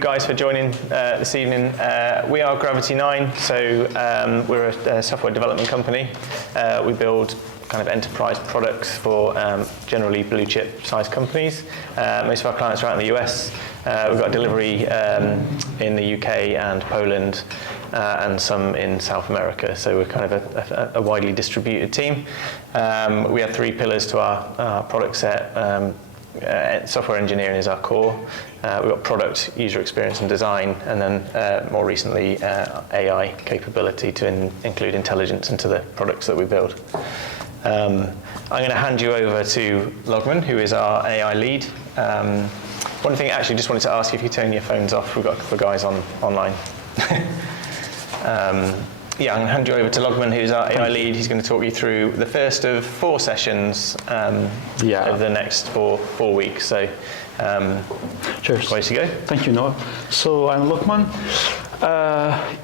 guys for joining this evening. We are Gravity 9, so we're a software development company. We build kind of enterprise products for generally blue chip size companies. Most of our clients are out in the US. We've got delivery in the UK and Poland and some in South America. So we're kind of a widely distributed team. We have three pillars to our product set. Software engineering is our core. We've got product, user experience and design, and then more recently AI capability to include intelligence into the products that we build. I'm going to hand you over to Loghman, who is our AI lead. One thing, actually, just wanted to ask if you turn your phones off. We've got a couple of guys online. Yeah, I'm going to hand you over to Loghman, who's our AI lead. He's going to talk you through the first of 4 sessions over the next four weeks. So, cheers. Way to go. Thank you, Noel. So I'm Loghman.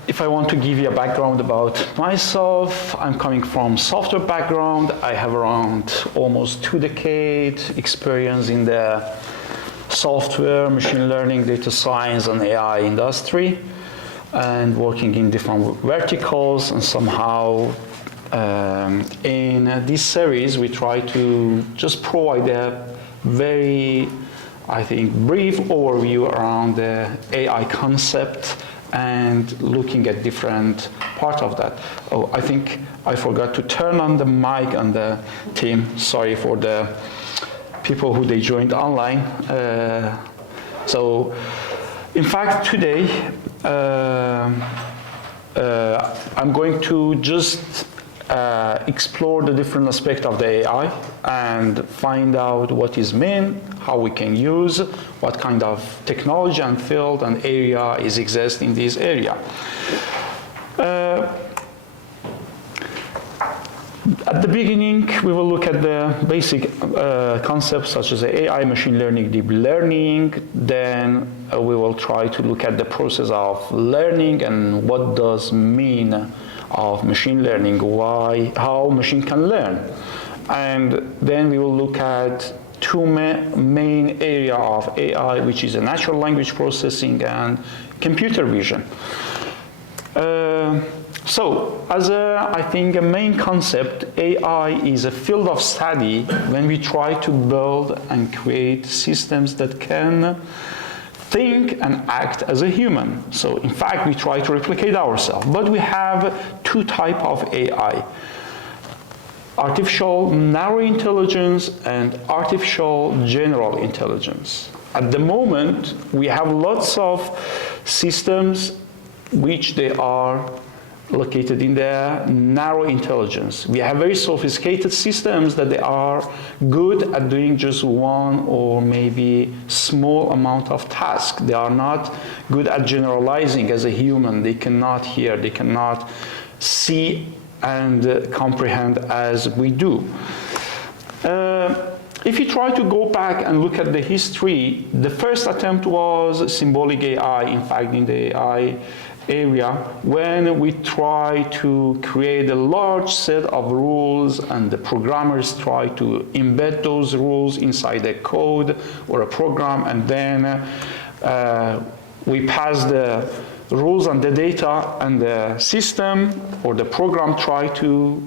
If I want to give you a background about myself, I'm coming from software background. I have around almost 2 decades experience in the software, machine learning, data science, and AI industry, and working in different verticals. And somehow in this series we try to just provide a very, I think, brief overview around the AI concept and looking at different parts of that. Oh, I think I forgot to turn on the mic on the team. Sorry for the people who they joined online. So in fact today I'm going to just explore the different aspects of the AI and find out what is meant, how we can use, what kind of technology and field and area is exist in this area. At the beginning, we will look at the basic concepts such as AI, machine learning, deep learning. Then we will try to look at the process of learning and what does mean of machine learning, how machine can learn. And then we will look at 2 main areas of AI, which is a natural language processing and computer vision. So, as I think a main concept, AI is a field of study when we try to build and create systems that can think and act as a human. So, in fact, we try to replicate ourselves. But we have 2 types of AI. Artificial narrow intelligence and artificial general intelligence. At the moment, we have lots of systems which they are located in the narrow intelligence. We have very sophisticated systems that they are good at doing just one or maybe small amount of task. They are not good at generalizing as a human. They cannot hear, they cannot see and comprehend as we do. If you try to go back and look at the history, the first attempt was symbolic AI, in fact, in the AI area, when we try to create a large set of rules and the programmers try to embed those rules inside a code or a program, and then we pass the rules and the data, and the system or the program try to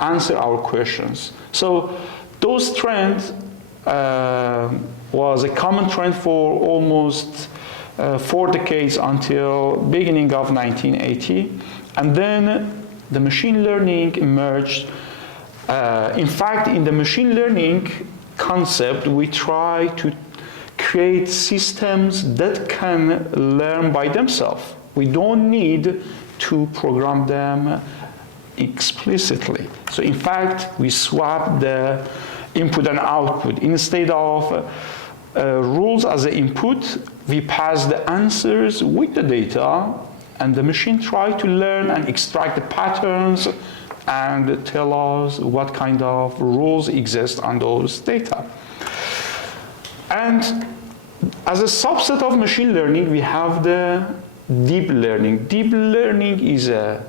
answer our questions. So those trends was a common trend for almost 4 decades until beginning of 1980, and then the machine learning emerged. In fact, in the machine learning concept, we try to create systems that can learn by themselves. We don't need to program them explicitly. So in fact, we swap the input and output. Instead of rules as an input, we pass the answers with the data, and the machine try to learn and extract the patterns and tell us what kind of rules exist on those data. And as a subset of machine learning, we have the deep learning. Deep learning is a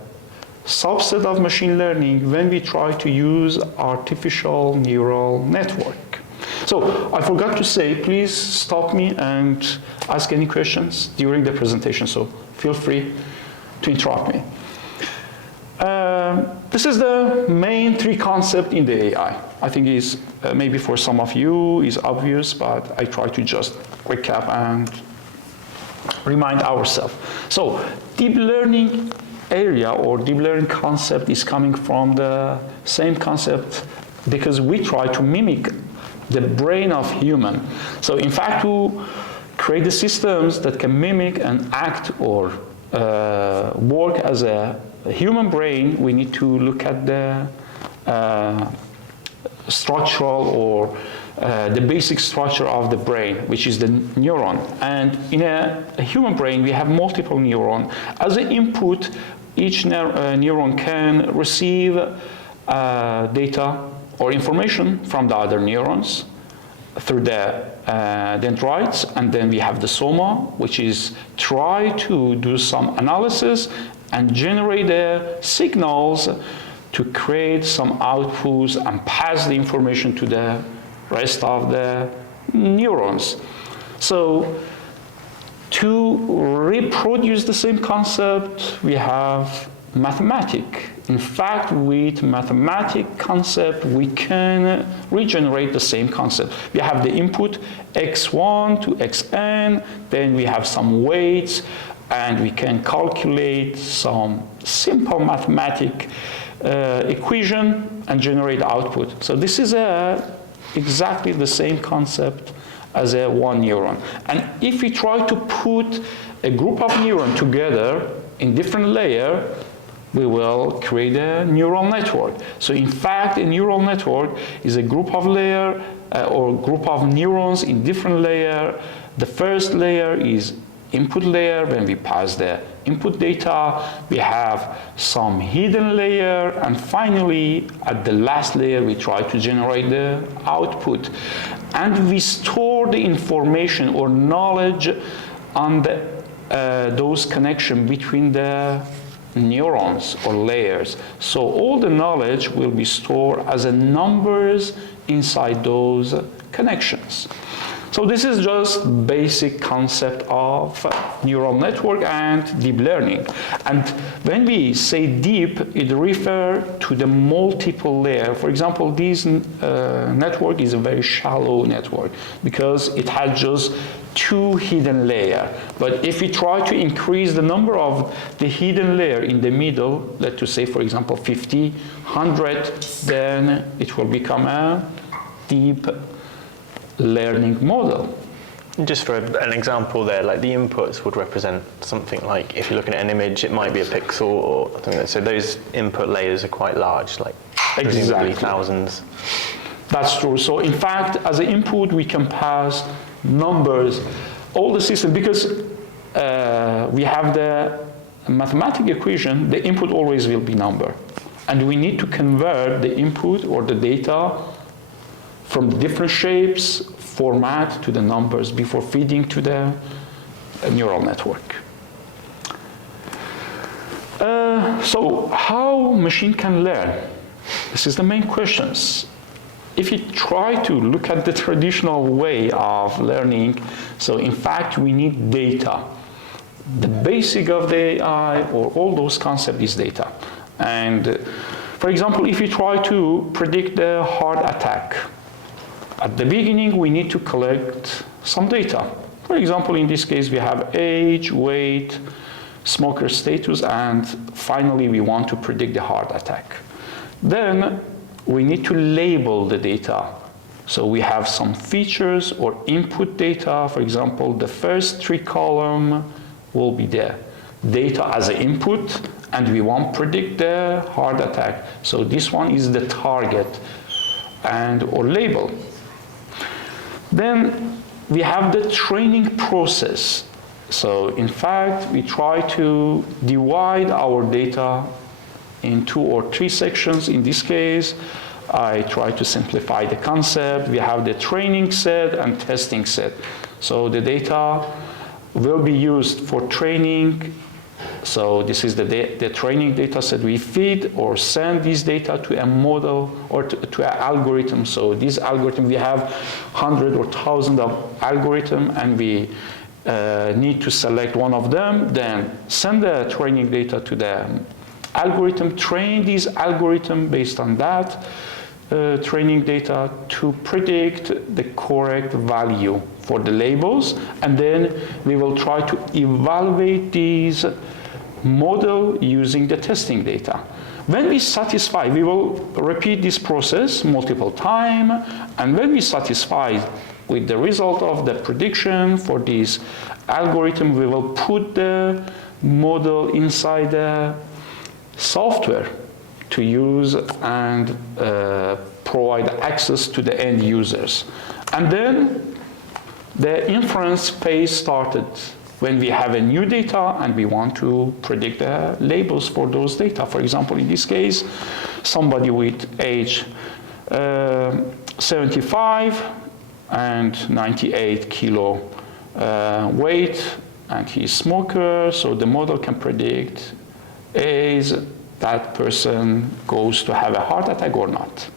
subset of machine learning when we try to use artificial neural network. So I forgot to say, please stop me and ask any questions during the presentation, so feel free to interrupt me. This is the main three concepts in the AI. I think is maybe for some of you is obvious, but I try to just recap and remind ourselves. So deep learning area or deep learning concept is coming from the same concept because we try to mimic the brain of human. So in fact, to create the systems that can mimic and act or work as a human brain, we need to look at the structural or the basic structure of the brain, which is the neuron. And in a human brain, we have multiple neurons. As an input, each neuron can receive data or information from the other neurons through the dendrites, and then we have the soma, which is try to do some analysis and generate the signals to create some outputs and pass the information to the rest of the neurons. So to reproduce the same concept, we have mathematics. In fact, with mathematic concept, we can regenerate the same concept. We have the input x1 to xn, then we have some weights, and we can calculate some simple mathematic equation and generate output. So this is exactly the same concept as a one neuron. And if we try to put a group of neurons together in different layers, we will create a neural network. So in fact, a neural network is a group of layers or group of neurons in different layers. The first layer is input layer. When we pass the input data, we have some hidden layer, and finally, at the last layer, we try to generate the output. And we store the information or knowledge on the, those connections between the neurons or layers. So all the knowledge will be stored as a numbers inside those connections. So this is just basic concept of neural network and deep learning. And when we say deep, it refers to the multiple layer. For example, this network is a very shallow network because it has just two hidden layers. But if we try to increase the number of the hidden layer in the middle, let's say, for example, 50, 100, then it will become a deep learning model. Just for an example there, like the inputs would represent something like, if you're looking at an image, it might be a pixel or something like that. So those input layers are quite large, like presumably thousands. That's true. So in fact, as an input, we can pass numbers, all the system, because we have the mathematical equation, the input always will be number. And we need to convert the input or the data from different shapes, format to the numbers before feeding to the neural network. So how machine can learn? This is the main questions. If you try to look at the traditional way of learning, so in fact we need data. The basic of the AI or all those concepts is data. And for example, if you try to predict the heart attack, at the beginning, we need to collect some data. For example, in this case, we have age, weight, smoker status, and finally, we want to predict the heart attack. Then we need to label the data. So we have some features or input data. For example, the first 3 columns will be the data as an input, and we want to predict the heart attack. So this one is the target and or label. Then we have the training process. So in fact, we try to divide our data in 2 or 3 sections. In this case, I try to simplify the concept. We have the training set and testing set. So the data will be used for training So this is the training data set. We feed or send this data to a model or to an algorithm. So this algorithm, we have 100 or 1,000 of algorithm, and we need to select one of them, then send the training data to the algorithm, train this algorithm based on that training data to predict the correct value for the labels, and then we will try to evaluate these model using the testing data. When we satisfy, we will repeat this process multiple times, and when we satisfy with the result of the prediction for this algorithm, we will put the model inside the software to use and provide access to the end users. And then the inference phase started when we have a new data and we want to predict the labels for those data. For example, in this case, somebody with age 75 and 98 kilo weight, and he's smoker, so the model can predict is that person goes to have a heart attack or not.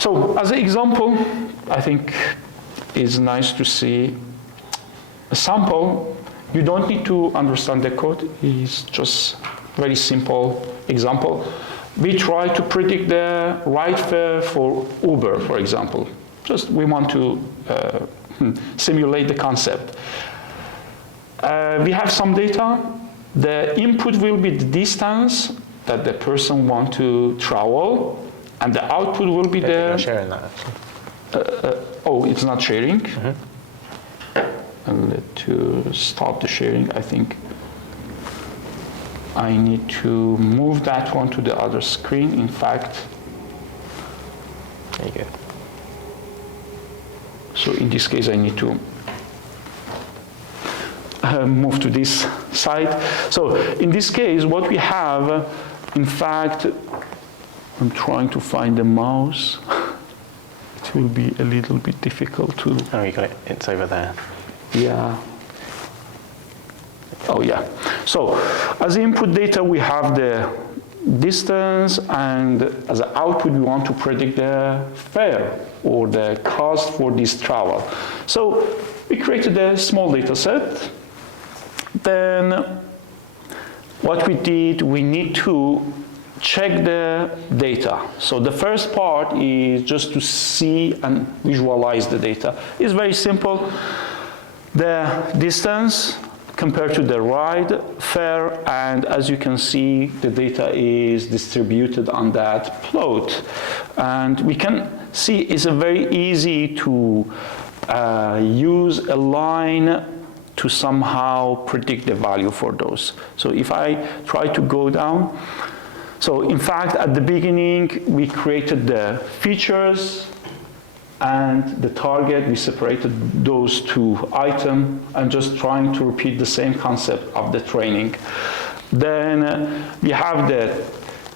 So as an example, I think it's nice to see a sample. You don't need to understand the code. It's just very simple example. We try to predict the ride fare for Uber, for example. Just we want to simulate the concept. We have some data. The input will be the distance that the person wants to travel, and the output will be the... sharing that, actually. Oh, it's not sharing? Mm-hmm. And to stop the sharing, I think I need to move that one to the other screen. In fact, there you go. So in this case, I need to move to this side. So in this case, what we have, in fact, I'm trying to find the mouse. It will be a little bit difficult to... Oh, you got it. It's over there. Yeah. Oh, yeah. So as input data, we have the distance, and as an output, we want to predict the fare or the cost for this travel. So we created a small data set. Then what we did, we need to check the data. So the first part is just to see and visualize the data. It's very simple. The distance compared to the ride fare, and as you can see, the data is distributed on that plot. And we can see it's a very easy to use a line to somehow predict the value for those. So if I try to go down, so in fact, at the beginning, we created the features and the target. We separated those two items and just trying to repeat the same concept of the training. Then we have the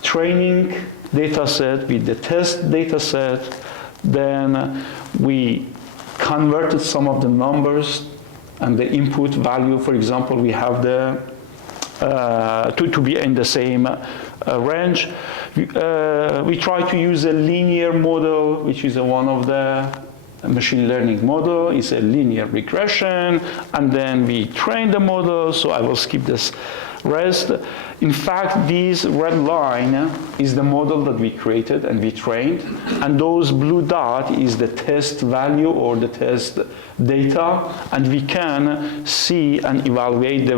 training data set with the test data set. Then we converted some of the numbers and the input value. For example, we have the to be in the same range. We try to use a linear model, which is one of the machine learning model. It's a linear regression, and then we train the model. So I will skip this rest. In fact, this red line is the model that we created and we trained, and those blue dot is the test value or the test data, and we can see and evaluate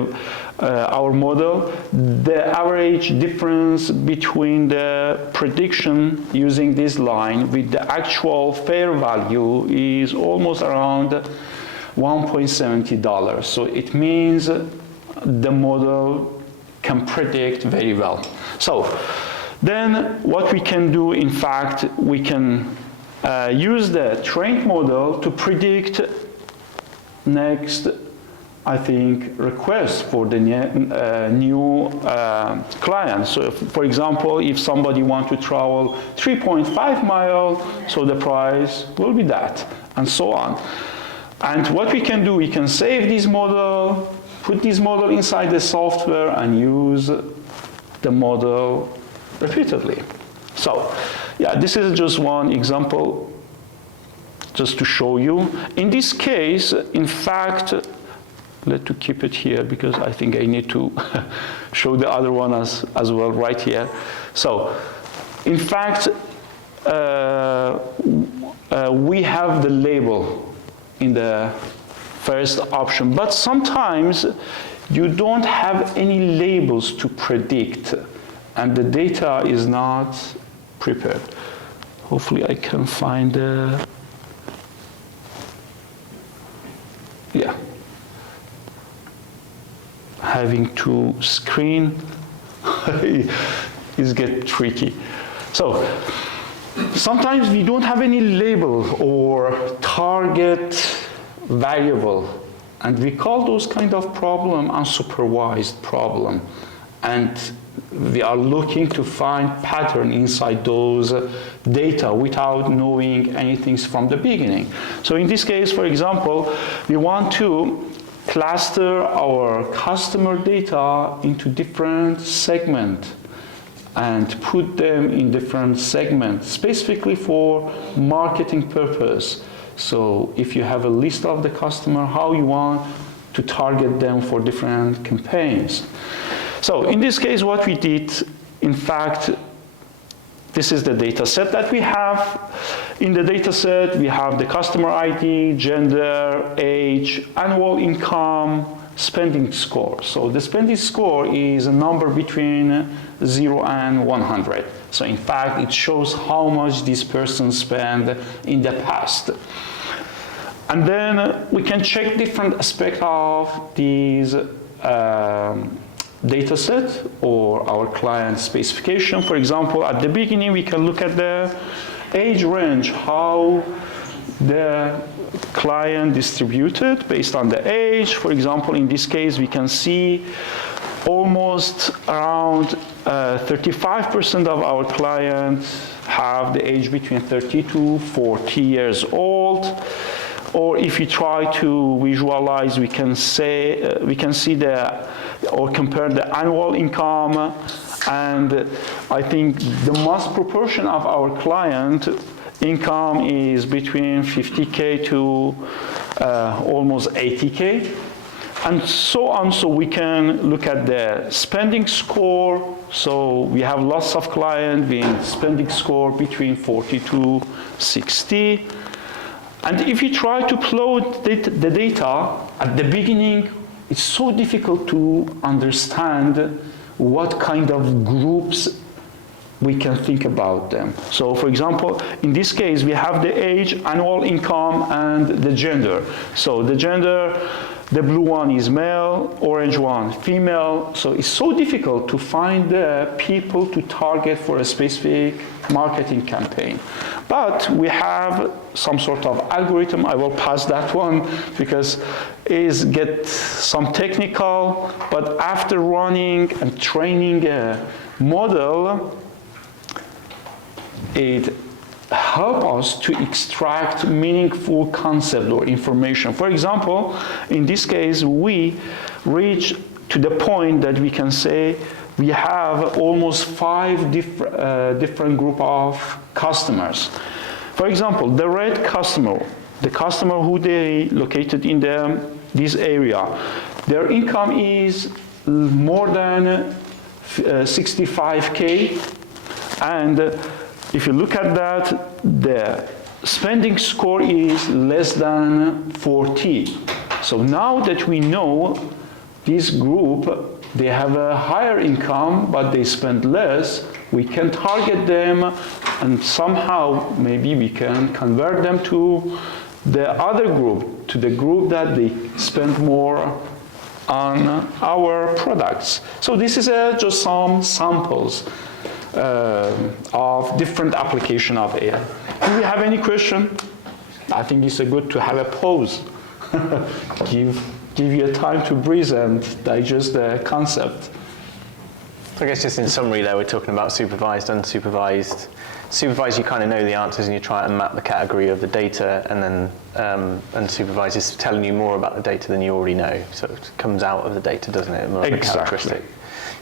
our model. The average difference between the prediction using this line with the actual fair value is almost around $1.70. So it means the model can predict very well. So then what we can do, in fact, we can use the trained model to predict next, I think, requests for the new client. So for example, if somebody wants to travel 3.5 miles, so the price will be that, and so on. And what we can do, we can save this model, put this model inside the software and use the model repeatedly. So, yeah, this is just one example, just to show you. In this case, in fact, let's keep it here because I think I need to show the other one as well right here. So, in fact, we have the label in the first option, but sometimes you don't have any labels to predict, and the data is not prepared. Hopefully I can find the, yeah. Having two screen is get tricky. So sometimes we don't have any label or target variable, and we call those kind of problem unsupervised problem, and we are looking to find pattern inside those data without knowing anything from the beginning. So in this case, for example, we want to cluster our customer data into different segments and put them in different segments, specifically for marketing purpose. So if you have a list of the customer, how you want to target them for different campaigns. So in this case, what we did, in fact, this is the data set that we have. In the data set, we have the customer ID, gender, age, annual income, spending score. So the spending score is a number between 0 and 100. So in fact, it shows how much this person spent in the past. And then we can check different aspects of these data set or our client specification. For example, at the beginning, we can look at the age range, how the client distributed based on the age. For example, in this case, we can see almost around 35% of our clients have the age between 30 to 40 years old. Or if you try to visualize, we can see or compare the annual income, and I think the most proportion of our client income is between 50K to almost 80K, and so on. So we can look at the spending score. So we have lots of clients with spending score between 40 to 60. And if you try to plot the data at the beginning, it's so difficult to understand what kind of groups we can think about them. So for example, in this case, we have the age, annual income, and the gender. So the gender, the blue one is male, orange one female. So it's so difficult to find the people to target for a specific marketing campaign. But we have some sort of algorithm. I will pass that one because it gets some technical, but after running and training a model, it helps us to extract meaningful concept or information. For example, in this case, we reach to the point that we can say we have almost 5 different group of customers. For example, the red customer, the customer who they located in this area, their income is more than 65K, and if you look at that, the spending score is less than 40. So now that we know this group, they have a higher income, but they spend less, we can target them, and somehow maybe we can convert them to the other group, to the group that they spend more on our products. So this is just some samples of different application of AI. Do we have any question? I think it's good to have a pause. Give you a time to breathe and digest the concept. I guess just in summary there, we're talking about supervised, unsupervised. Supervised, you kind of know the answers and you try and map the category of the data, and then unsupervised is telling you more about the data than you already know. So it comes out of the data, doesn't it? More of a characteristic.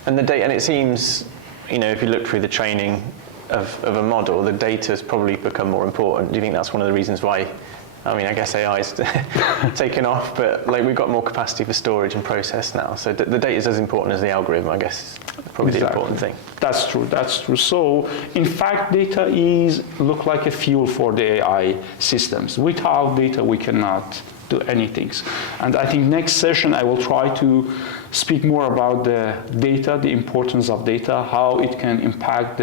And the data, and it seems, you know, if you look through the training of a model, the data's probably become more important. Do you think that's one of the reasons why? I mean, I guess AI's taken off, but like we've got more capacity for storage and process now. So the data is as important as the algorithm, I guess. Probably the important thing. That's true. That's true. So, in fact, data look like a fuel for the AI systems. Without data, we cannot do anything. And I think next session I will try to speak more about the data, the importance of data, how it can impact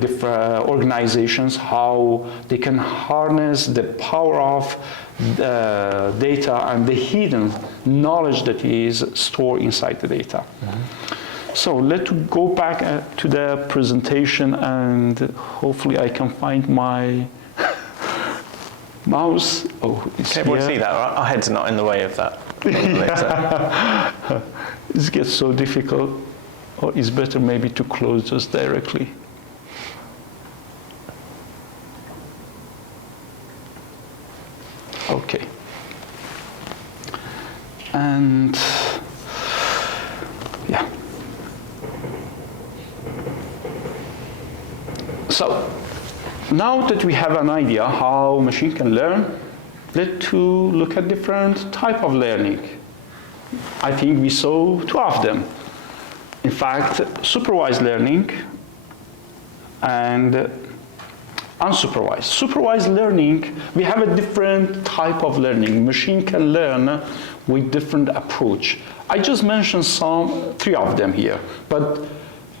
different organizations, how they can harness the power of the data and the hidden knowledge that is stored inside the data. So let's go back to the presentation, and hopefully I can find my mouse. Oh, it's here. We'll see that. Our heads are not in the way of that. It gets so difficult. Or it's better maybe to close just directly. Okay. And yeah. So now that we have an idea how machine can learn, let's look at different type of learning. I think we saw two of them. In fact, supervised learning and unsupervised. Supervised learning, we have a different type of learning. Machine can learn with different approach. I just mentioned three of them here, but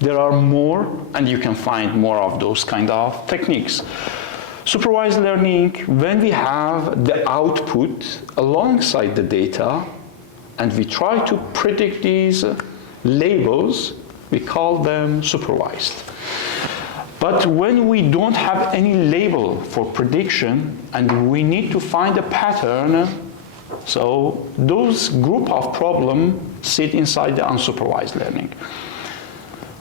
there are more, and you can find more of those kind of techniques. Supervised learning, when we have the output alongside the data, and we try to predict these labels, we call them supervised. But when we don't have any label for prediction and we need to find a pattern, so those group of problems sit inside the unsupervised learning.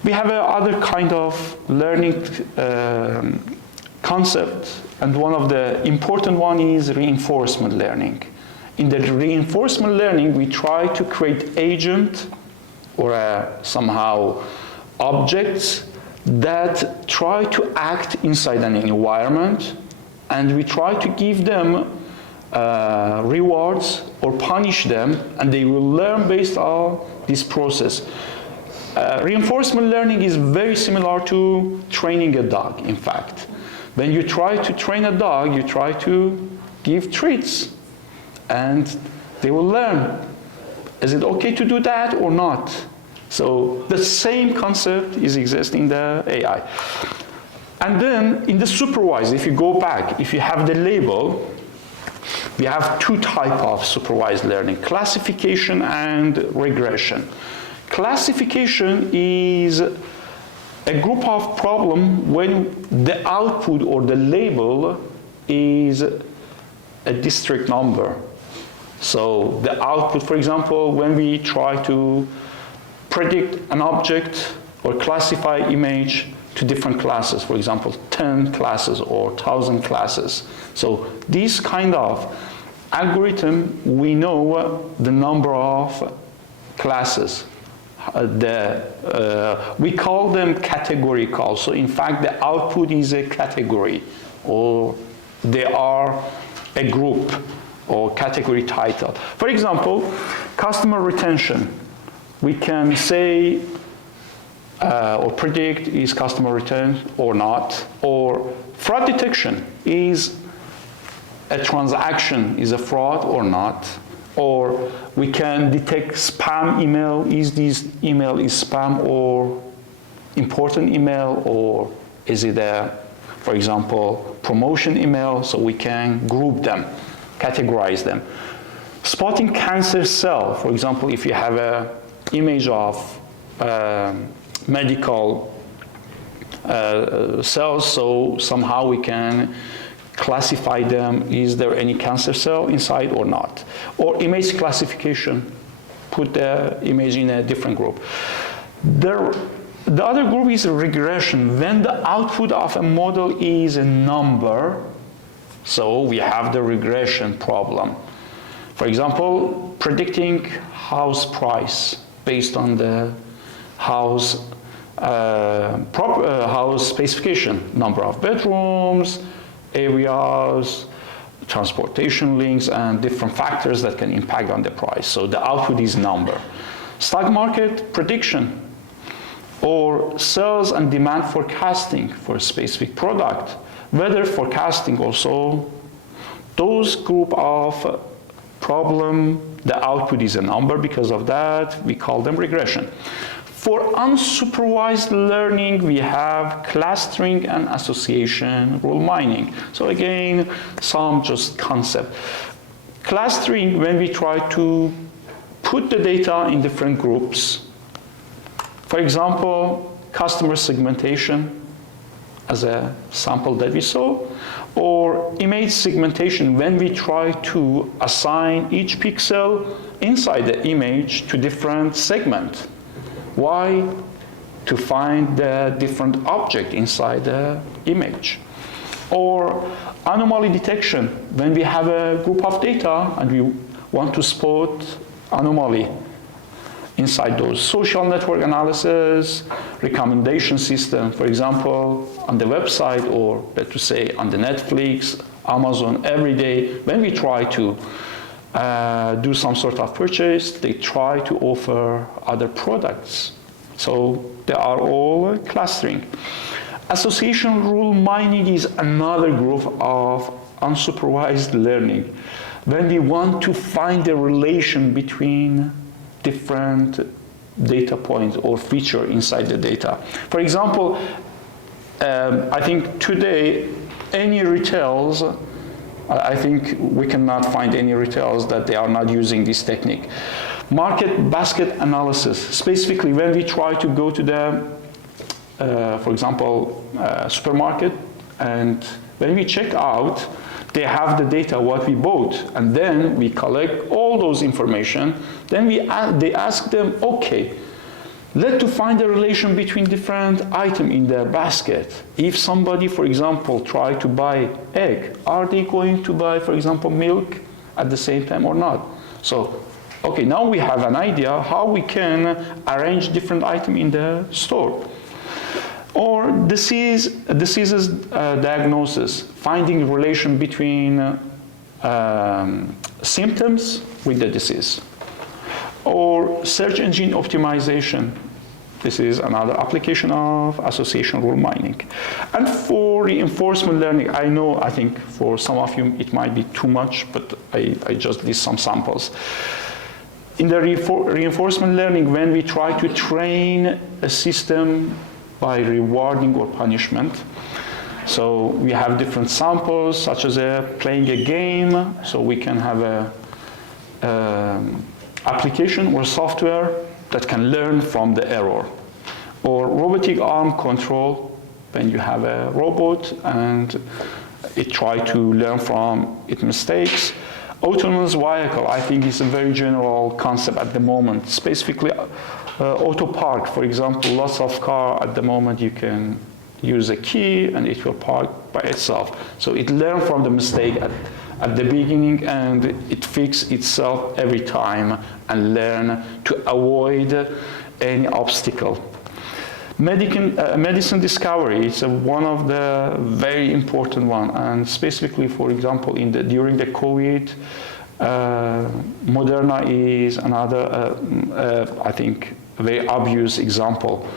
We have other kind of learning concept, and one of the important one is reinforcement learning. In the reinforcement learning, we try to create agent or somehow objects that try to act inside an environment, and we try to give them rewards or punish them, and they will learn based on this process. Reinforcement learning is very similar to training a dog, in fact. When you try to train a dog, you try to give treats, and they will learn. Is it okay to do that or not? So the same concept is existing in the AI. And then in the supervised, if you go back, if you have the label, we have two types of supervised learning, classification and regression. Classification is a group of problems when the output or the label is a discrete number. So the output, for example, when we try to predict an object or classify image to different classes, for example, 10 classes or 1,000 classes. So this kind of algorithm, we know the number of classes. We call them categorical. So in fact, the output is a category, or they are a group or category title. For example, customer retention. We can say or predict is customer return or not, or fraud detection, is a transaction is a fraud or not, or we can detect spam email, is this email is spam or important email, or is it a, for example, promotion email, so we can group them, categorize them. Spotting cancer cell, for example, if you have an image of medical cells, so somehow we can classify them, is there any cancer cell inside or not? Or image classification, put the image in a different group. The other group is regression. When the output of a model is a number, so we have the regression problem. For example, predicting house price based on the house house specification, number of bedrooms, areas, transportation links, and different factors that can impact on the price. So the output is number. Stock market prediction, or sales and demand forecasting for a specific product. Weather forecasting also. Those group of problem, the output is a number. Because of that, we call them regression. For unsupervised learning, we have clustering and association rule mining. So again, some just concept. Clustering, when we try to put the data in different groups. For example, customer segmentation as a sample that we saw, or image segmentation when we try to assign each pixel inside the image to different segment. Why? To find the different object inside the image. Or anomaly detection, when we have a group of data and we want to spot anomaly inside those. Social network analysis, recommendation system, for example, on the website, or let's say on the Netflix, Amazon, every day, when we try to do some sort of purchase, they try to offer other products. So they are all clustering. Association rule mining is another group of unsupervised learning. When we want to find a relation between different data points or feature inside the data. For example, I think today any retails, I think we cannot find any retails that they are not using this technique. Market basket analysis, specifically when we try to go to the, for example, supermarket, and when we check out, they have the data what we bought, and then we collect all those information. Then they ask them, okay, let's find a relation between different items in their basket. If somebody, for example, try to buy egg, are they going to buy, for example, milk at the same time or not? So, okay, now we have an idea how we can arrange different items in the store. Or diseases diagnosis, finding relation between symptoms with the disease. Or search engine optimization. This is another application of association rule mining. And for reinforcement learning, I think for some of you it might be too much, but I just list some samples. In the reinforcement learning, when we try to train a system by rewarding or punishment. So we have different samples, such as playing a game. So we can have a application or software that can learn from the error. Or robotic arm control, when you have a robot and it try to learn from its mistakes. Autonomous vehicle, I think, is a very general concept at the moment. Specifically, auto park, for example, lots of cars at the moment you can use a key and it will park by itself. So it learns from the mistake at the beginning and it fixes itself every time and learn to avoid any obstacle. Medicine discovery is one of the very important one, and specifically, for example, during the COVID, Moderna is another, I think, very obvious example.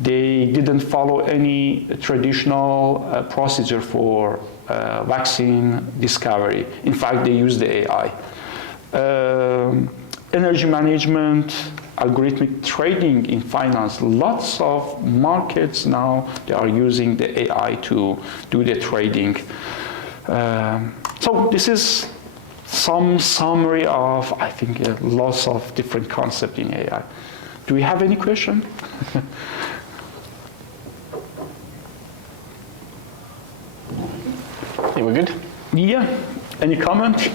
They didn't follow any traditional procedure for vaccine discovery. In fact, they used the AI. Energy management, algorithmic trading in finance. Lots of markets now, they are using the AI to do the trading. So this is some summary of, I think, lots of different concepts in AI. Do we have any question? Yeah, we're good? Yeah. Any comment?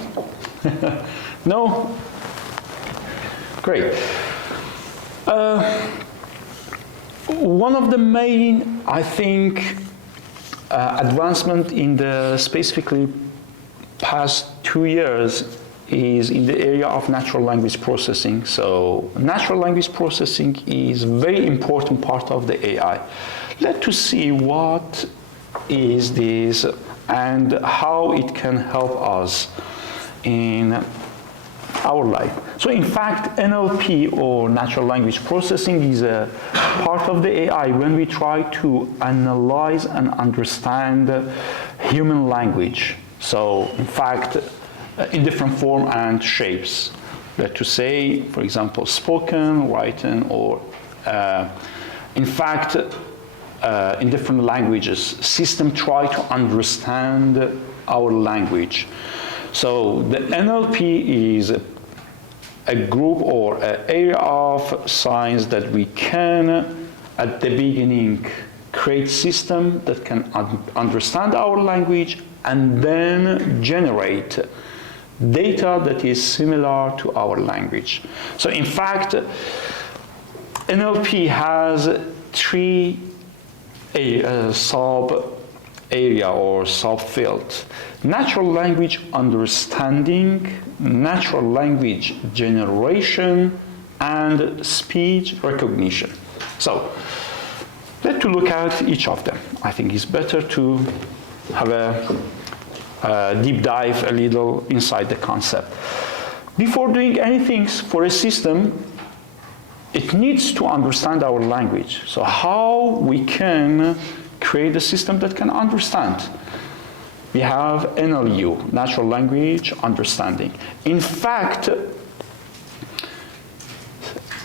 No? Great. One of the main, I think, advancement in the specifically past 2 years is in the area of natural language processing. So natural language processing is a very important part of the AI. Let's see what is this and how it can help us in our life. So in fact, NLP, or natural language processing, is a part of the AI when we try to analyze and understand human language. So in fact, in different form and shapes. To say, for example, spoken, written, or in fact, in different languages, system try to understand our language. So the NLP is a group or an area of science that we can, at the beginning, create system that can understand our language and then generate data that is similar to our language. So in fact, NLP has 3 sub-area or sub-field: natural language understanding, natural language generation, and speech recognition. So let's look at each of them. I think it's better to have a deep dive a little inside the concept. Before doing anything for a system, it needs to understand our language. So how we can create a system that can understand? We have NLU, natural language understanding. In fact,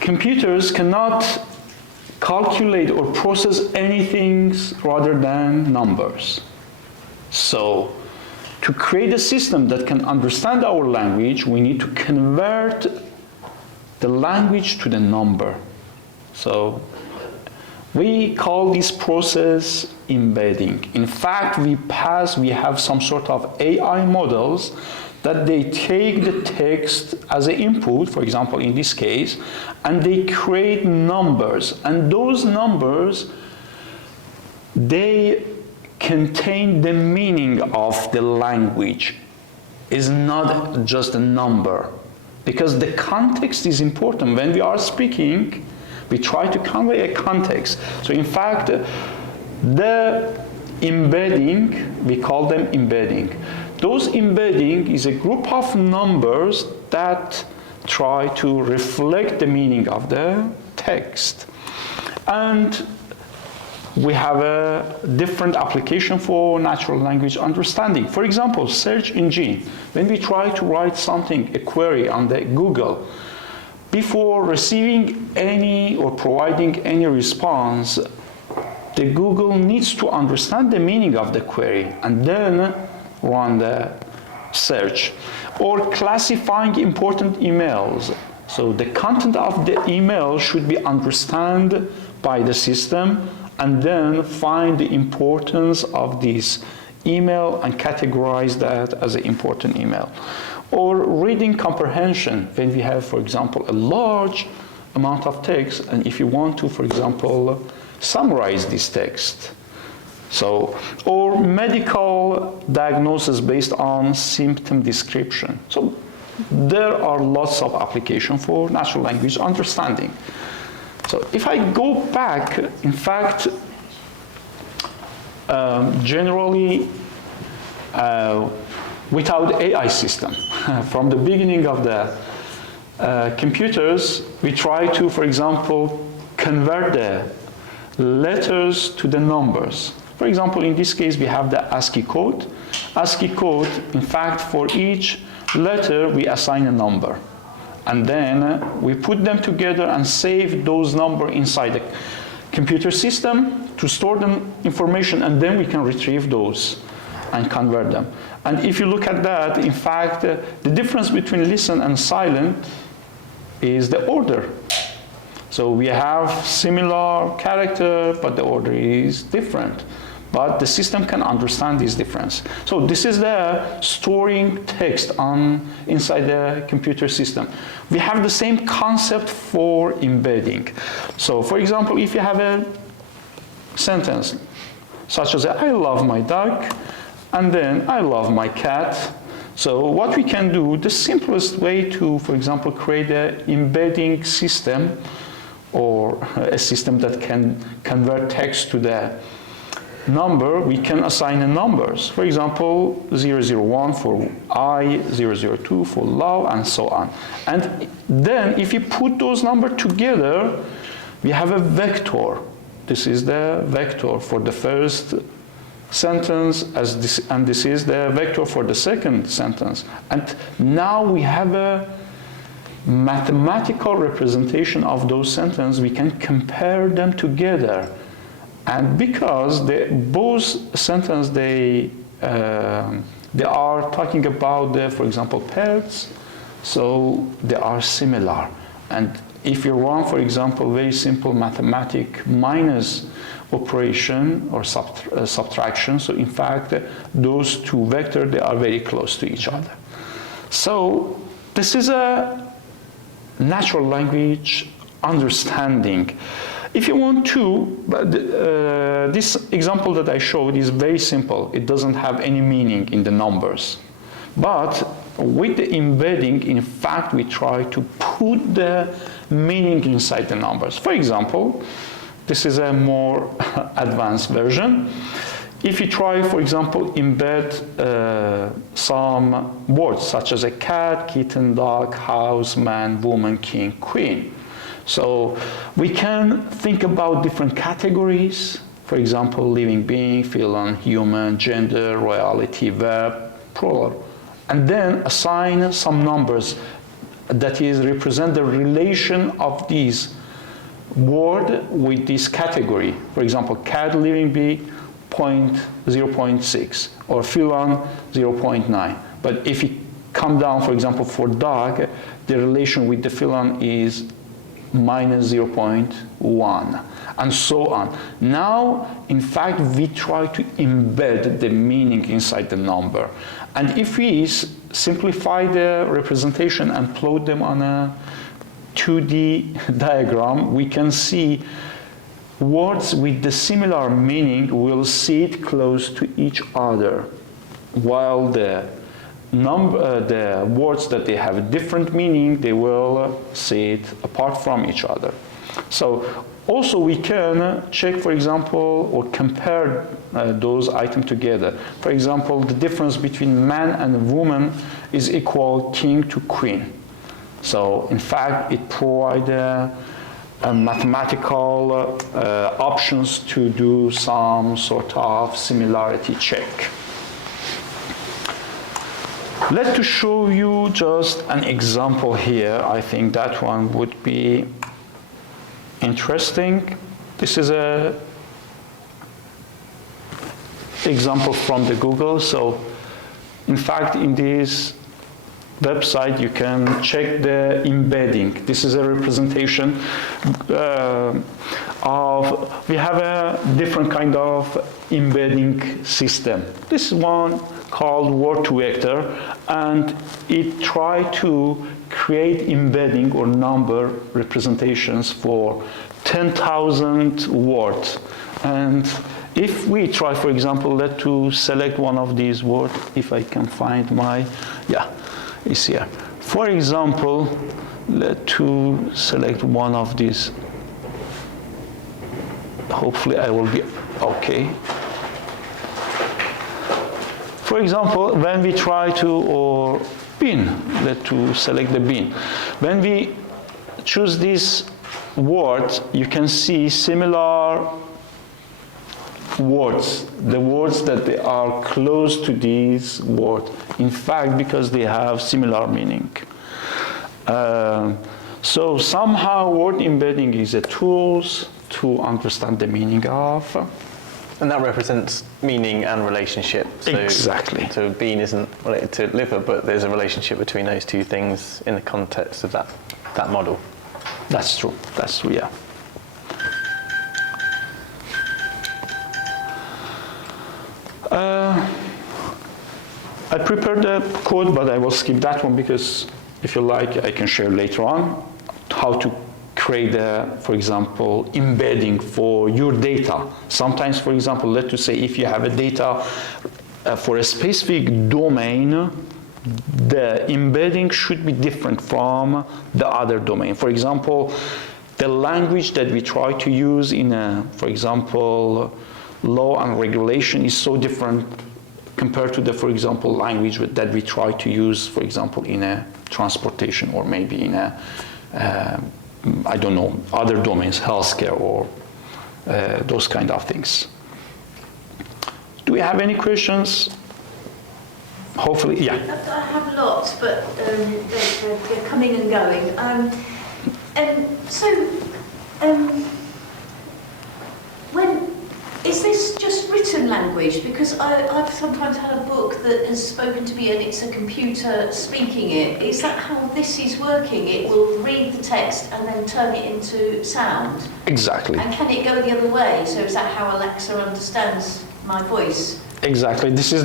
computers cannot calculate or process anything rather than numbers. So to create a system that can understand our language, we need to convert the language to the number. So we call this process embedding. In fact, we have some sort of AI models that they take the text as an input, for example, in this case, and they create numbers. And those numbers, they contain the meaning of the language. It's not just a number, because the context is important. When we are speaking, we try to convey a context. So in fact, the embedding, we call them embedding. Those embedding is a group of numbers that try to reflect the meaning of the text. And we have a different application for natural language understanding. For example, search engine. When we try to write something, a query on the Google, before receiving any or providing any response, the Google needs to understand the meaning of the query and then run the search. Or classifying important emails. So the content of the email should be understood by the system and then find the importance of this email and categorize that as an important email. Or reading comprehension, when we have, for example, a large amount of text, and if you want to, for example, summarize this text. So, or medical diagnosis based on symptom description. So there are lots of applications for natural language understanding. So if I go back, in fact, generally, without AI system, from the beginning of the computers, we try to, for example, convert the letters to the numbers. For example, in this case, we have the ASCII code. ASCII code, in fact, for each letter, we assign a number. And then we put them together and save those numbers inside the computer system to store the information, and then we can retrieve those and convert them. And if you look at that, in fact, the difference between listen and silent is the order. So we have similar character, but the order is different. but the system can understand this difference. So this is the storing text inside the computer system. We have the same concept for embedding. So for example, if you have a sentence such as I love my dog, and then I love my cat. So what we can do, the simplest way to, for example, create an embedding system or a system that can convert text to the number, we can assign a numbers. For example, 001 for I, 002 for love, and so on. And then if you put those numbers together, we have a vector. This is the vector for the first sentence, and this is the vector for the second sentence. And now we have a mathematical representation of those sentences. We can compare them together. And because both sentences, they are talking about, for example, pets, so they are similar. And if you run, for example, very simple mathematic minus operation or subtraction, so in fact, those two vectors, they are very close to each other. So this is a natural language understanding. If you want to, this example that I showed is very simple. It doesn't have any meaning in the numbers. But with the embedding, in fact, we try to put the meaning inside the numbers. For example, this is a more advanced version. If you try, for example, embed some words such as a cat, kitten, dog, house, man, woman, king, queen. So we can think about different categories. For example, living being, feline, human, gender, royalty, verb, plural. And then assign some numbers that is represent the relation of these word with this category. For example, cat, living being, 0.6, or feline, 0.9. But if you come down, for example, for dog, the relation with the feline is minus 0.1, and so on. Now, in fact, we try to embed the meaning inside the number. And if we simplify the representation and plot them on a 2D diagram, we can see words with the similar meaning will sit close to each other, while the words that they have a different meaning, they will sit apart from each other. So also we can check, for example, or compare those items together. For example, the difference between man and woman is equal king to queen. So in fact, it provides mathematical options to do some sort of similarity check. Let to show you just an example here. I think that one would be interesting. This is a example from the Google. So in fact, in this website, you can check the embedding. This is a representation of, we have a different kind of embedding system. This one called word to vector, and it tried to create embedding or number representations for 10,000 words. And if we try, for example, to select one of these words, if I can find my, it's here. For example, to select one of these. Hopefully I will be okay. For example, when we try to, or bin, to select the bin. When we choose this word, you can see similar words, the words that they are close to these words. In fact, because they have similar meaning. So somehow word embedding is a tool to understand the meaning of. And that represents meaning and relationship. So, exactly. So bean isn't related to liver, but there's a relationship between those two things in the context of that model. That's true. That's true, yeah. I prepared the code, but I will skip that one because if you like, I can share later on how to create, for example, embedding for your data. Sometimes, for example, let's just say if you have a data for a specific domain, the embedding should be different from the other domain. For example, the language that we try to use in, for example, law and regulation is so different compared to the, for example, language that we try to use, for example, in a transportation or maybe in a, I don't know, other domains, healthcare or those kind of things. Do we have any questions? Hopefully, yeah. I have lots, but they're coming and going. When is this just written language? Because I've sometimes had a book that has spoken to me and it's a computer speaking it. Is that how this is working? It will read the text and then turn it into sound? Exactly. And can it go the other way? So is that how Alexa understands my voice? Exactly. This is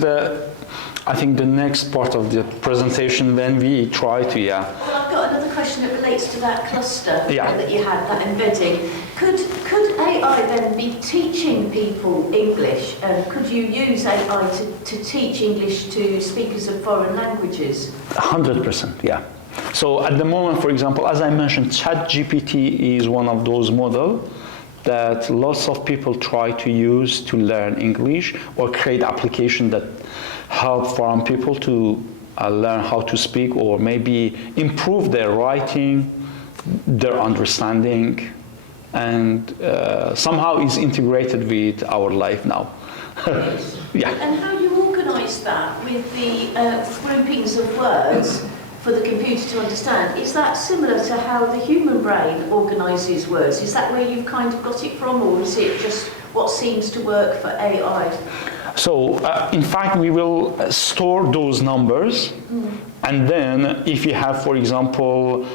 I think the next part of the presentation when we try to, Well, I've got another question that relates to that cluster that you had, that embedding. Could AI then be teaching people English? Could you use AI to teach English to speakers of foreign languages? 100%, yeah. So at the moment, for example, as I mentioned, ChatGPT is one of those models that lots of people try to use to learn English or create applications that help foreign people to learn how to speak or maybe improve their writing, their understanding, and somehow is integrated with our life now. Yeah. And how you organise that with the groupings of words for the computer to understand, is that similar to how the human brain organises words? Is that where you've kind of got it from, or is it just what seems to work for AI? So, in fact, we will store those numbers, and then if you have, for example,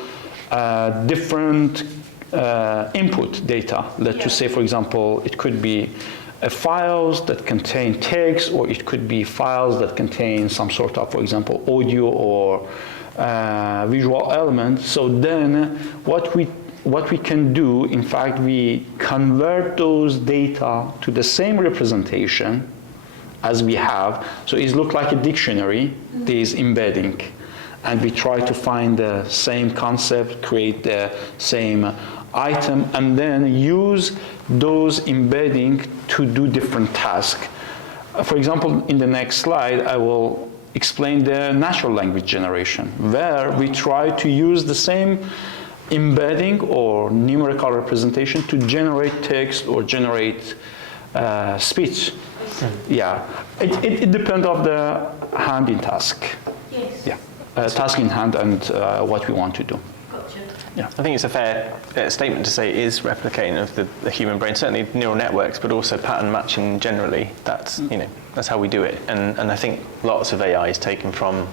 different input data, let's just say, for example, it could be files that contain text, or it could be files that contain some sort of, for example, audio or visual element. So then what we can do, in fact, we convert those data to the same representation as we have. So it looks like a dictionary, this embedding. And we try to find the same concept, create the same item, and then use those embedding to do different tasks. For example, in the next slide, I will explain the natural language generation, where we try to use the same embedding or numerical representation to generate text or generate speech. Yeah, it depends on the hand in task. Yes. Yeah, task in hand and what we want to do. Gotcha. Yeah, I think it's a fair statement to say it is replicating of the human brain, certainly neural networks, but also pattern matching generally. That's that's how we do it, and I think lots of AI is taken from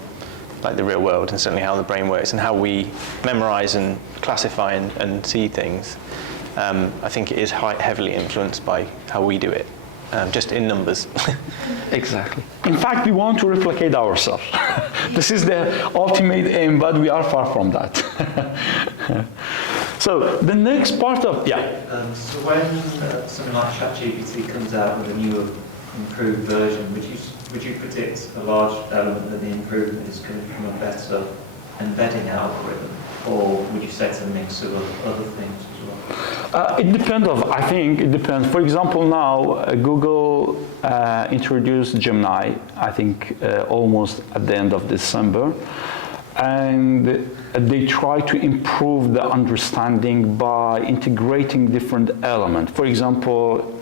like the real world, and certainly how the brain works and how we memorize and classify and see things. I think it is heavily influenced by how we do it. Just in numbers. Exactly. In fact, we want to replicate ourselves. This is the ultimate aim, but we are far from that. So the next part of, so when something like ChatGPT comes out with a newer, improved version, would you predict a large element of the improvement is coming from a better embedding algorithm, or would you say it's a mix of other things as well? It depends. I think it depends. For example, now Google introduced Gemini, I think almost at the end of December, and they try to improve the understanding by integrating different elements. For example,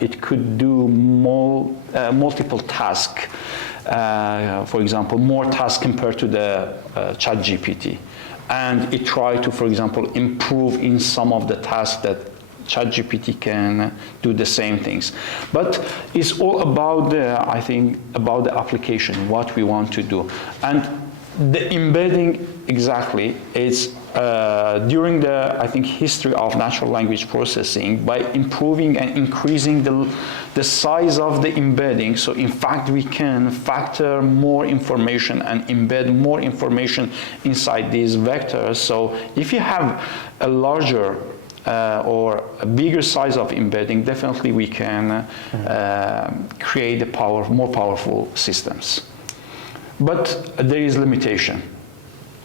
it could do multiple tasks. For example, more tasks compared to the ChatGPT. And it tried to, for example, improve in some of the tasks that ChatGPT can do the same things. But it's all about I think, about the application, what we want to do. And The embedding, exactly, it's during the, I think, history of natural language processing, by improving and increasing the size of the embedding. So in fact, we can factor more information and embed more information inside these vectors. So if you have a larger or a bigger size of embedding, definitely we can create more powerful systems. But there is limitation,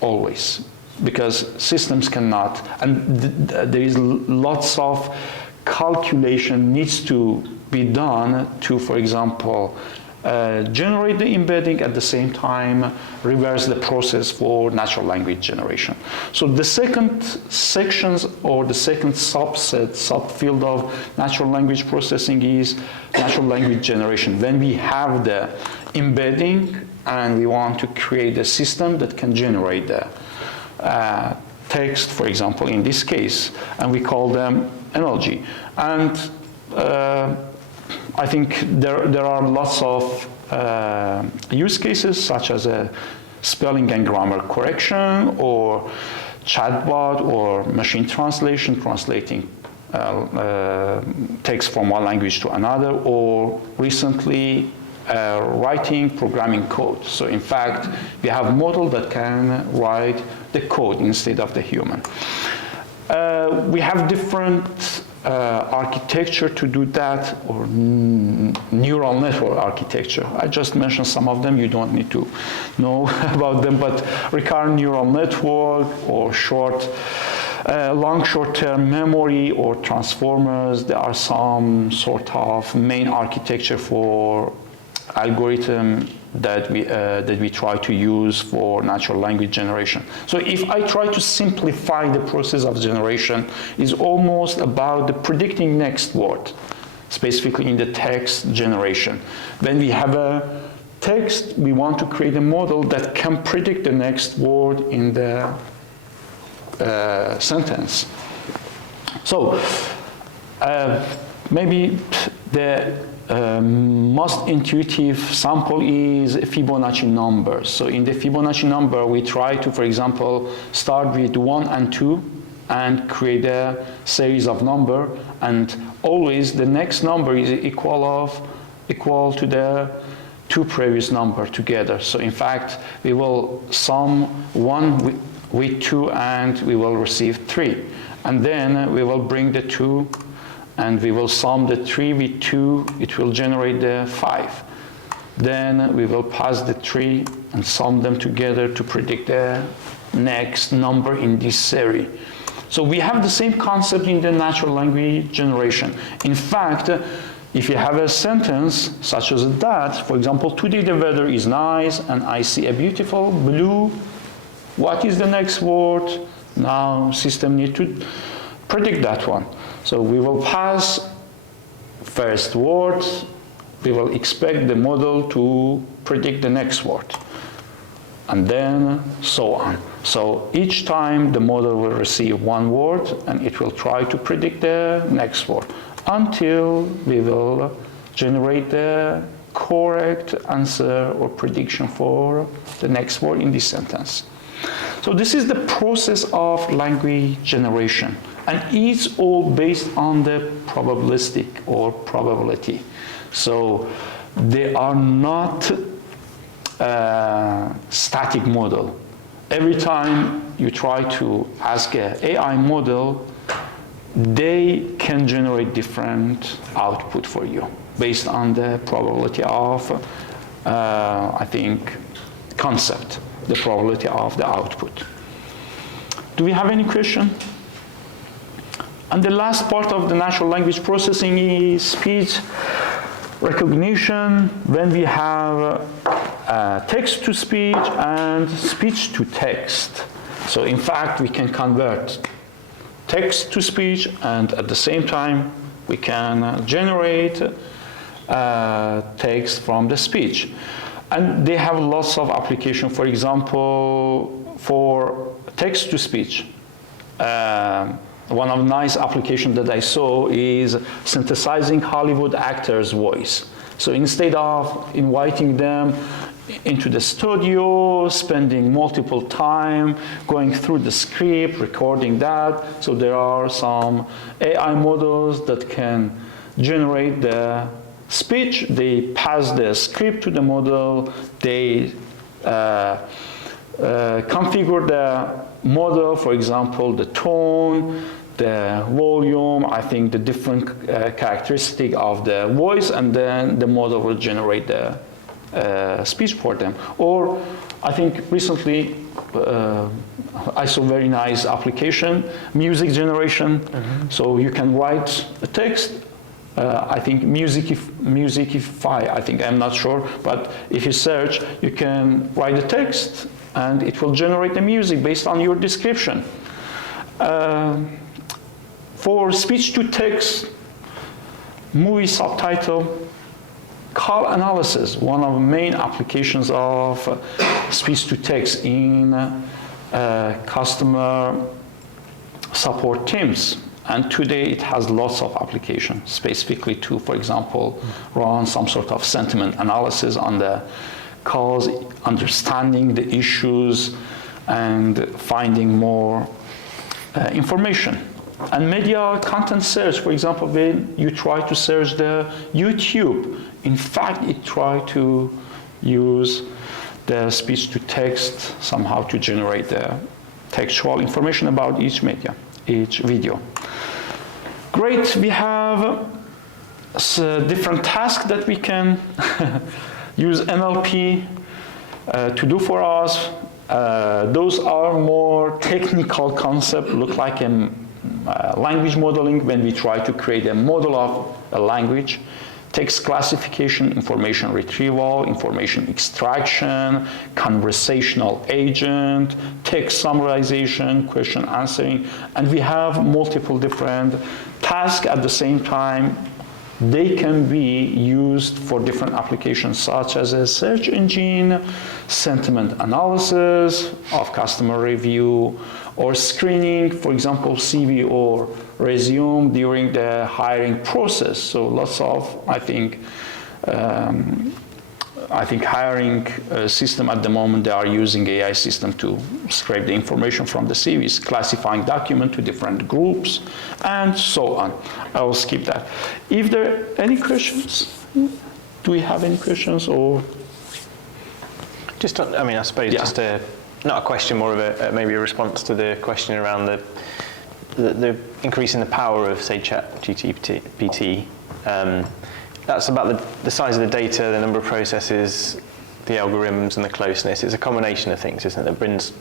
always, because systems cannot, and there is lots of calculation needs to be done to, for example, generate the embedding, at the same time reverse the process for natural language generation. So the second sections, or the second subfield of natural language processing is natural language generation. When we have the embedding and we want to create a system that can generate the text, for example, in this case, and we call them NLG. And I think there are lots of use cases, such as a spelling and grammar correction, or chatbot, or machine translation, translating text from one language to another, or recently writing programming code. So in fact, we have a model that can write the code instead of the human. We have different architecture to do that, or neural network architecture. I just mentioned some of them. You don't need to know about them, but recurrent neural network, or long short-term memory, or transformers. There are some sort of main architecture for algorithm that we try to use for natural language generation. So if I try to simplify the process of generation, is almost about the predicting next word, specifically in the text generation. When we have a text, we want to create a model that can predict the next word in the sentence. So maybe the most intuitive sample is Fibonacci numbers. So in the Fibonacci number, we try to, for example, start with 1 and 2 and create a series of number, and always the next number is equal to the two previous number together. So in fact, we will sum 1 with 2 and we will receive 3. And then we will bring the 2 and we will sum the 3 with 2, it will generate the 5. Then we will pass the 3 and sum them together to predict the next number in this series. So we have the same concept in the natural language generation. In fact, if you have a sentence such as that, for example, today the weather is nice and I see a beautiful blue, what is the next word? Now system need to predict that one. So we will pass first word, we will expect the model to predict the next word, and then so on. So each time the model will receive one word and it will try to predict the next word until we will generate the correct answer or prediction for the next word in this sentence. So this is the process of language generation, and it's all based on the probabilistic or probability. So they are not static model. Every time you try to ask an AI model, they can generate different output for you based on the probability of, I think, concept, the probability of the output. Do we have any question? And the last part of the natural language processing is speech recognition, when we have text to speech and speech to text. So in fact, we can convert text to speech, and at the same time, we can generate text from the speech. And they have lots of application. For example, for text to speech, one of the nice applications that I saw is synthesizing Hollywood actors' voice. So instead of inviting them into the studio, spending multiple time going through the script, recording that. So there are some AI models that can generate the speech. They pass the script to the model. They configure the model, for example, the tone, the volume, I think the different characteristic of the voice, and then the model will generate the speech for them. Or I think recently I saw a very nice application, music generation. So you can write a text. I think Musicify, I think, I'm not sure, but if you search, you can write a text and it will generate the music based on your description. For speech-to-text, movie subtitle, call analysis, one of the main applications of speech-to-text in customer support teams. And today it has lots of applications, specifically to, for example, run some sort of sentiment analysis on the calls, understanding the issues, and finding more information. And media content search, for example, when you try to search the YouTube, in fact, it tries to use the speech-to-text somehow to generate the textual information about each media, each video. Great, we have different tasks that we can use NLP to do for us. Those are more technical concepts, look like a language modeling when we try to create a model of a language, text classification, information retrieval, information extraction, conversational agent, text summarization, question answering, and we have multiple different tasks at the same time. They can be used for different applications such as a search engine, sentiment analysis of customer review, or screening, for example, CV or resume during the hiring process. So lots of, I think hiring system at the moment, they are using AI system to scrape the information from the CVs, classifying document to different groups, and so on. I will skip that. If there are any questions, do we have any questions or? Just, I mean, I suppose just not a question, more of a maybe a response to the question around the increase in the power of, say, ChatGPT. That's about the size of the data, the number of processes, the algorithms, and the closeness. It's a combination of things, isn't it? That brings,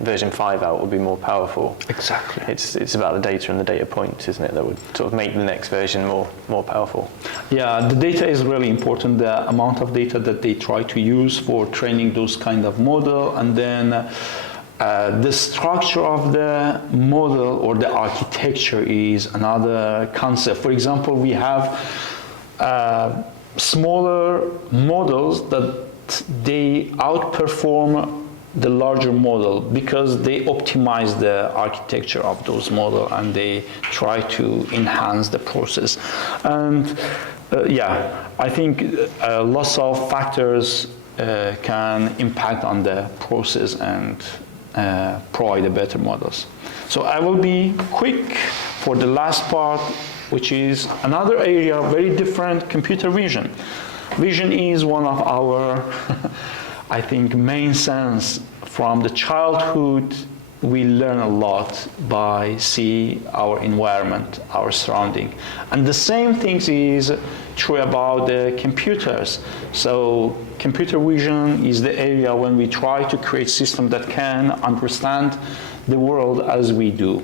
version 5 out will be more powerful. Exactly. It's about the data and the data points, isn't it? That would sort of make the next version more powerful. Yeah, the data is really important. The amount of data that they try to use for training those kind of model, and then the structure of the model or the architecture is another concept. For example, we have smaller models that they outperform the larger model because they optimize the architecture of those models and they try to enhance the process. And I think lots of factors can impact on the process and provide better models. So I will be quick for the last part, which is another area, very different, computer vision. Vision is one of our, I think, main sense. From the childhood, we learn a lot by see our environment, our surrounding. And the same thing is true about the computers. So computer vision is the area when we try to create systems that can understand the world as we do.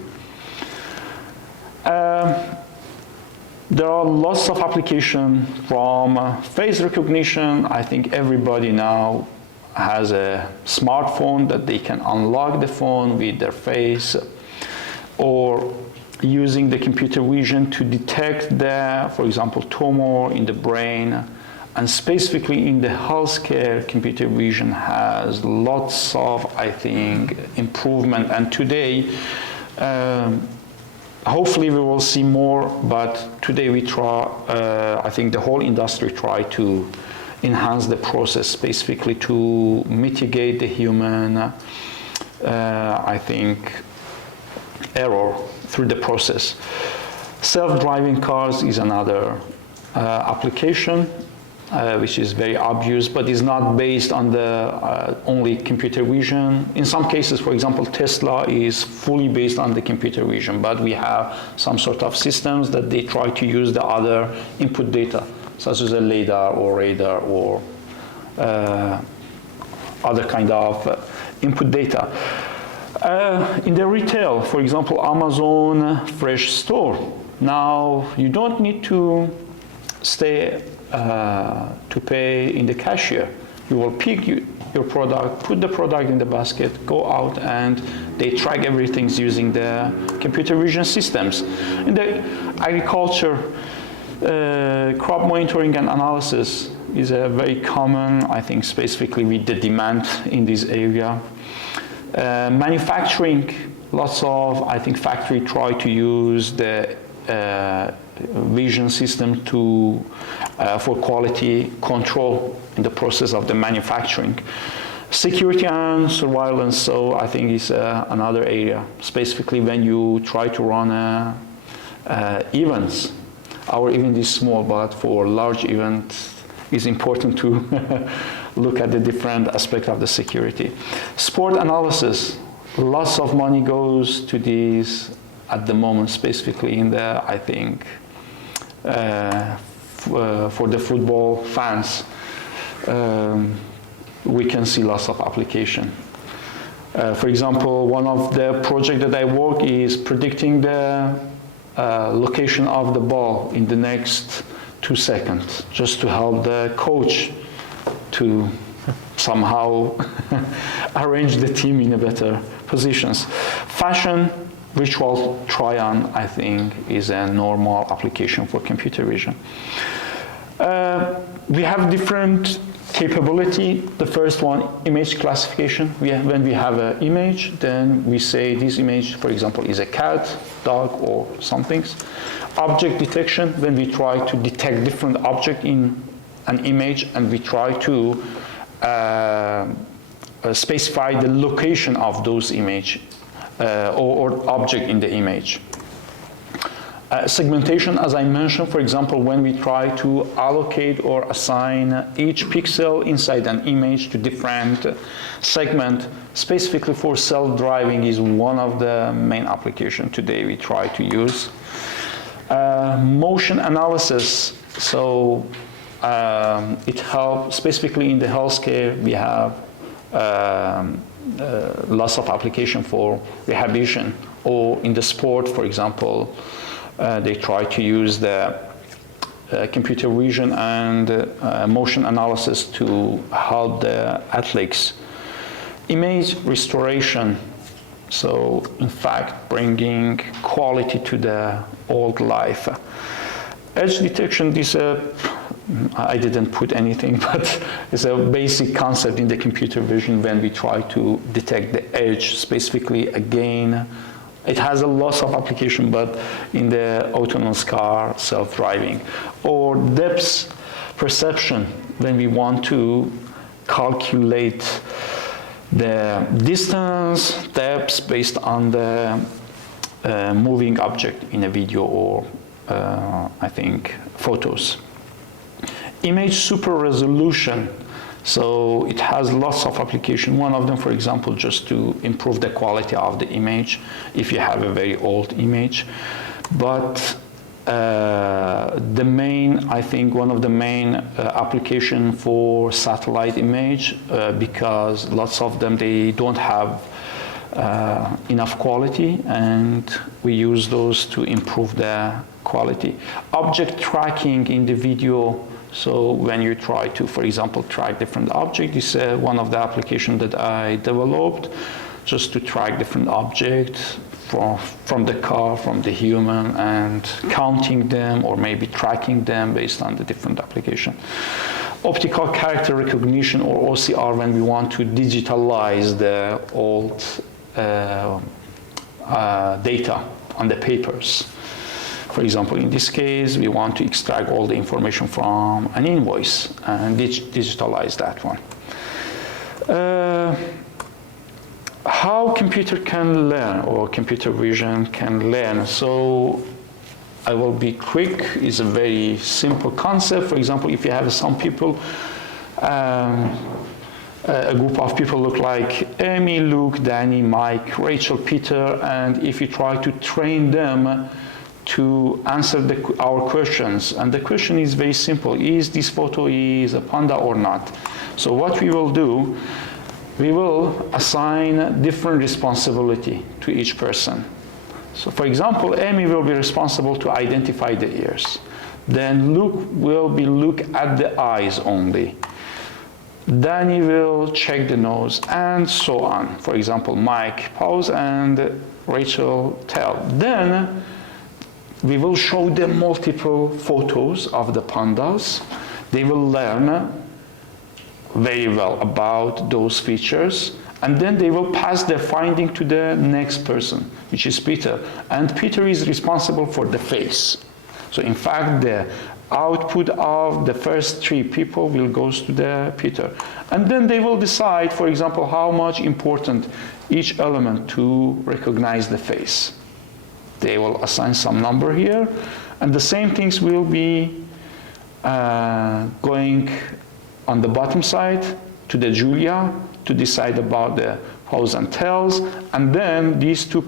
There are lots of applications from face recognition. I think everybody now has a smartphone that they can unlock the phone with their face, or using the computer vision to detect for example, tumor in the brain. And specifically in the healthcare, computer vision has lots of, I think, improvement. And today, hopefully we will see more, but today we try, I think the whole industry try to enhance the process specifically to mitigate the human, I think, error through the process. Self-driving cars is another application which is very obvious, but is not based on the only computer vision. In some cases, for example, Tesla is fully based on the computer vision, but we have some sort of systems that they try to use the other input data, such as a LiDAR or radar or other kind of input data. In the retail, for example, Amazon Fresh Store, now you don't need to stay to pay in the cashier. You will pick your product, put the product in the basket, go out, and they track everything using the computer vision systems. In the agriculture, crop monitoring and analysis is a very common, I think, specifically with the demand in this area. Manufacturing, lots of, I think, factory try to use the vision system to for quality control in the process of the manufacturing. Security and surveillance, so I think is another area, specifically when you try to run events. Our event is small, but for large events, it's important to look at the different aspects of the security. Sport analysis, lots of money goes to these at the moment, specifically in the, I think, for the football fans. We can see lots of application. For example, one of the projects that I work is predicting the location of the ball in the next 2 seconds, just to help the coach to somehow arrange the team in a better positions. Fashion, virtual try-on, I think, is a normal application for computer vision. We have different capability. The first one, image classification. When we have an image, then we say this image, for example, is a cat, dog, or something. Object detection, when we try to detect different object in an image, and we try to specify the location of those image or object in the image. Segmentation, as I mentioned, for example, when we try to allocate or assign each pixel inside an image to different segment, specifically for self-driving is one of the main applications today we try to use. Motion analysis, so it helps, specifically in the healthcare, we have lots of application for rehabilitation, or in the sport, for example, they try to use the computer vision and motion analysis to help the athletes. Image restoration, so in fact bringing quality to the old life. Edge detection, this I didn't put anything, but it's a basic concept in the computer vision when we try to detect the edge, specifically again. It has a lot of application, but in the autonomous car, self-driving. Or depth perception, when we want to calculate the distance, depth based on the moving object in a video or, I think, photos. Image super resolution, so it has lots of application. One of them, for example, just to improve the quality of the image if you have a very old image. But the main, I think, one of the main application for satellite image, because lots of them, they don't have enough quality, and we use those to improve the quality. Object tracking in the video, so when you try to, for example, track different objects, this is one of the applications that I developed, just to track different objects from the car, from the human, and counting them or maybe tracking them based on the different application. Optical character recognition, or OCR, when we want to digitalize the old data on the papers. For example, in this case, we want to extract all the information from an invoice and digitalize that one. How computer can learn, or computer vision can learn. So I will be quick. It's a very simple concept. For example, if you have some people, a group of people look like Amy, Luke, Danny, Mike, Rachel, Peter, and if you try to train them to answer our questions, and the question is very simple: is this photo is a panda or not? So what we will do, we will assign different responsibility to each person. So for example, Amy will be responsible to identify the ears. Then Luke will be look at the eyes only. Danny will check the nose, and so on. For example, Mike pose and Rachel tell. Then we will show them multiple photos of the pandas. They will learn very well about those features, and then they will pass their finding to the next person, which is Peter. And Peter is responsible for the face. So in fact, the output of the first 3 people will go to the Peter. And then they will decide, for example, how much important each element to recognize the face. They will assign some number here, and the same things will be going on the bottom side to the Julia to decide about the pose and tells, and then these 2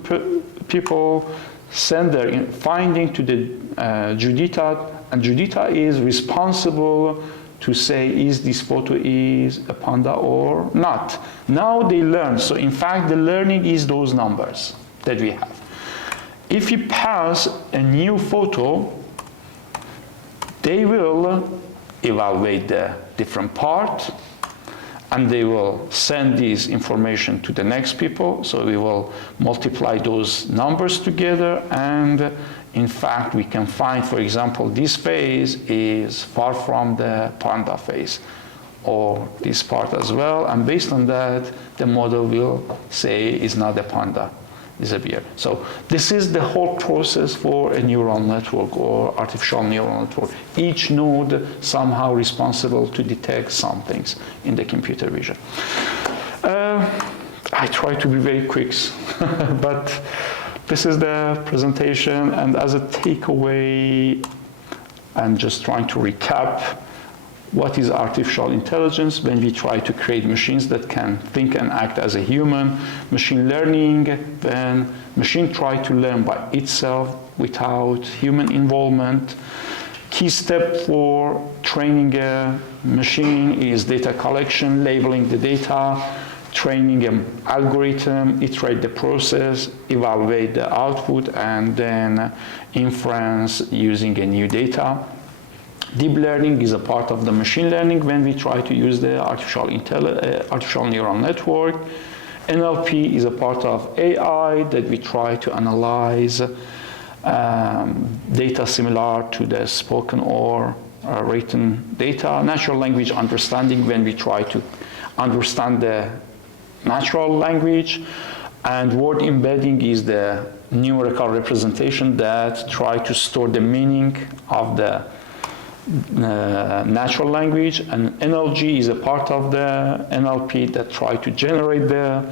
people send their finding to the Juditha, and Juditha is responsible to say is this photo is a panda or not. Now they learn. So in fact, the learning is those numbers that we have. If you pass a new photo, they will evaluate the different part, and they will send this information to the next people. So we will multiply those numbers together, and in fact, we can find, for example, this face is far from the panda face, or this part as well, and based on that, the model will say it's not a panda, it's a bear. So this is the whole process for a neural network or artificial neural network. Each node somehow responsible to detect some things in the computer vision. I try to be very quick, but this is the presentation, and as a takeaway, I'm just trying to recap what is artificial intelligence when we try to create machines that can think and act as a human. Machine learning, when machine try to learn by itself without human involvement. Key step for training a machine is data collection, labeling the data, training an algorithm, iterate the process, evaluate the output, and then inference using a new data. Deep learning is a part of the machine learning when we try to use the artificial neural network. NLP is a part of AI that we try to analyze data similar to the spoken or written data. Natural language understanding when we try to understand the natural language. And word embedding is the numerical representation that try to store the meaning of the natural language, and NLG is a part of the NLP that try to generate the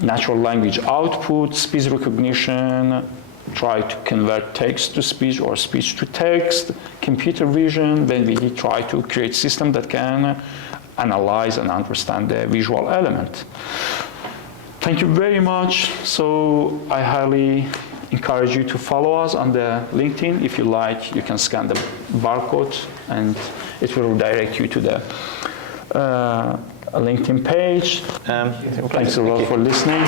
natural language output, speech recognition, try to convert text to speech or speech to text, computer vision, when we try to create system that can analyze and understand the visual element. Thank you very much. So I highly encourage you to follow us on the LinkedIn. If you like, you can scan the barcode and it will direct you to the LinkedIn page. Thanks a lot for listening.